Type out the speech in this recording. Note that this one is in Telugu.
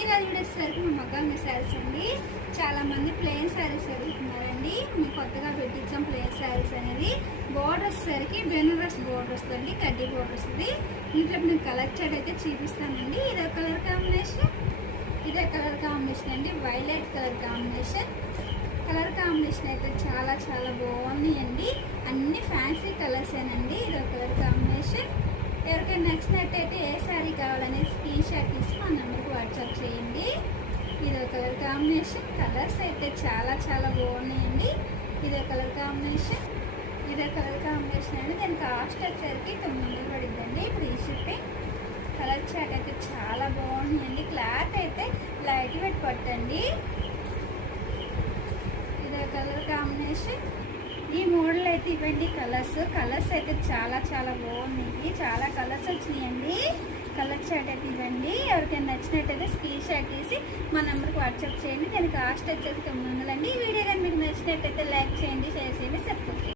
ఈరోజు వచ్చేసరికి మా మగ్గం శారీస్ అండి. చాలా మంది ప్లెయిన్ శారీస్ అడుగుతున్నారండి. మేము కొత్తగా పెట్టించాం ప్లెయిన్ శారీస్ అనేది. బోర్డర్ వచ్చేసరికి బెనారస్ బోర్డర్ వస్తుంది, కడ్డీ బోర్డర్ వస్తుంది. ఇంట్లో మేము కలర్ చాట్ అయితే చూపిస్తానండి. ఇదే కలర్ కాంబినేషన్ అండి, violet colour combination. Colour combination అయితే చాలా చాలా బాగున్నాయండి. అన్ని ఫ్యాన్సీ కలర్సేనండి. ఇదో కలర్ కాంబినేషన్. ఎవరికైనా నచ్చినట్టయితే ఏ శారీ కావాలనే స్క్రీన్ షాట్ తీసి మా నెంబర్కి వాట్సాప్ చేయండి. ఇదో కలర్ కాంబినేషన్. కలర్స్ అయితే చాలా చాలా బాగున్నాయండి. ఇదో కలర్ కాంబినేషన్ అండి. దాని కాస్ట్ వచ్చేసరికి 900 పడిద్దండి ఫ్రీ షిప్పింగ్. కలర్ చాట్ అయితే చాలా బాగున్నాయండి. క్లాత్ అయితే లైట్ వెయిట్ పట్టండి. ఇదో కలర్ కాంబినేషన్. ఈ మోడల్ అయితే ఇవ్వండి. కలర్స్ అయితే చాలా చాలా బాగున్నాయి. చాలా కలర్స్ వచ్చినాయండి. కలర్ చాట్ అయితే ఇవ్వండి. ఎవరికైనా నచ్చినట్టయితే స్క్రీన్ షాట్ తీసి మా నెంబర్కి వాట్సాప్ చేయండి. దాని కాస్ట్ వచ్చేసి 900 అండి. ఈ వీడియో కానీ మీకు నచ్చినట్టయితే లైక్ చేయండి, షేర్ చేయండి, సబ్స్క్రైబ్ చేయండి.